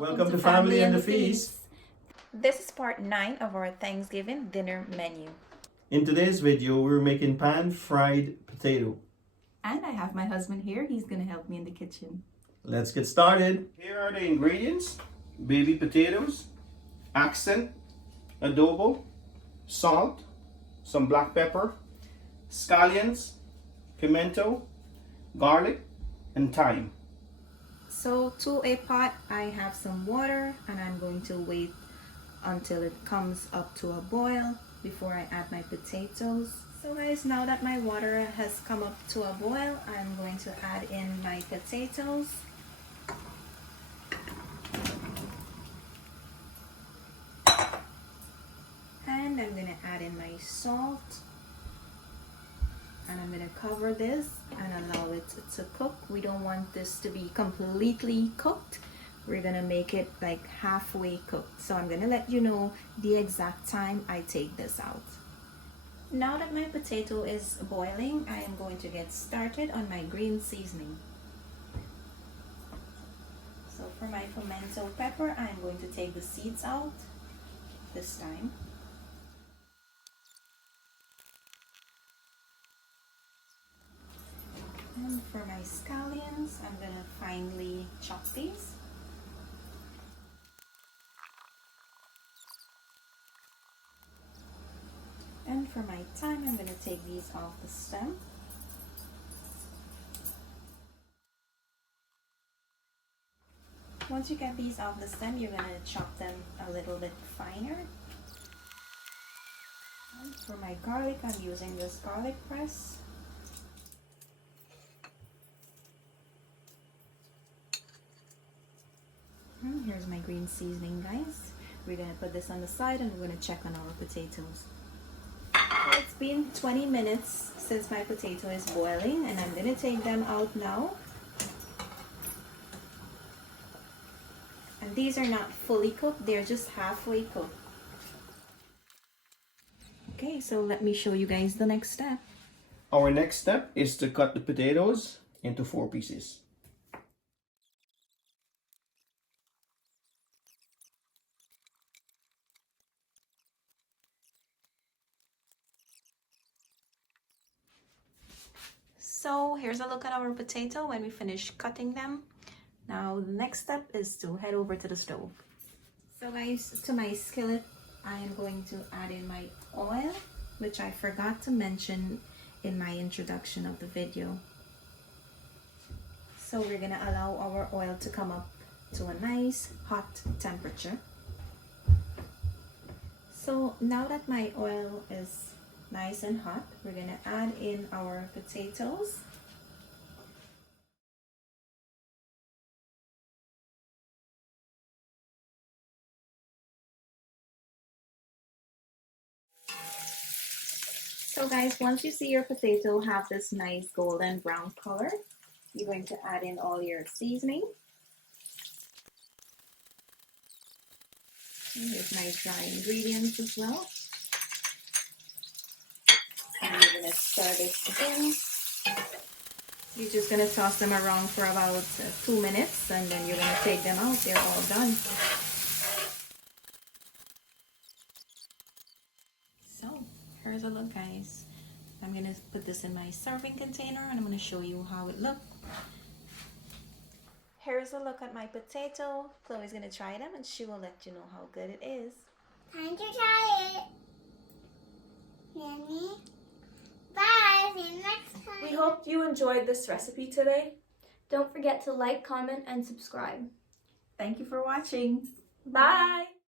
Welcome to Family and the Feast. This is part 9 of our Thanksgiving dinner menu. In today's video, we're making pan-fried potato. And I have my husband here. He's going to help me in the kitchen. Let's get started. Here are the ingredients: baby potatoes, accent, adobo, salt, some black pepper, scallions, pimento, garlic, and thyme. So to a pot, I have some water and I'm going to wait until it comes up to a boil before I add my potatoes. So guys, now that my water has come up to a boil, I'm going to add in my potatoes. And I'm going to add in my salt. And I'm going to cover this and allow it to cook. We don't want this to be completely cooked. We're going to make it like halfway cooked. So I'm going to let you know the exact time I take this out. Now that my potato is boiling, I am going to get started on my green seasoning. So for my pimento pepper, I'm going to take the seeds out this time. And for my scallions, I'm going to finely chop these. And for my thyme, I'm going to take these off the stem. Once you get these off the stem, you're going to chop them a little bit finer. And for my garlic, I'm using this garlic press. And here's my green seasoning, guys. We're going to put this on the side and we're going to check on our potatoes. So it's been 20 minutes since my potato is boiling and I'm going to take them out now. And these are not fully cooked, they're just halfway cooked. Okay, so let me show you guys the next step. Our next step is to cut the potatoes into 4 pieces. So here's a look at our potato when we finish cutting them. Now the next step is to head over to the stove. So guys, to my skillet, I am going to add in my oil, which I forgot to mention in my introduction of the video. So we're gonna allow our oil to come up to a nice hot temperature. So now that my oil is nice and hot, we're gonna add in our potatoes. So guys, once you see your potato have this nice golden brown color, you're going to add in all your seasoning. And here's my dry ingredients as well. And you're going to stir this in. You're just going to toss them around for about 2 minutes and then you're going to take them out. They're all done. So here's a look, guys. I'm going to put this in my serving container and I'm going to show you how it looks. Here's a look at my potato. Chloe's going to try them and she will let you know how good it is. Time to try it. Yummy. Bye. See you next time. We hope you enjoyed this recipe today. Don't forget to like, comment, and subscribe. Thank you for watching. Bye!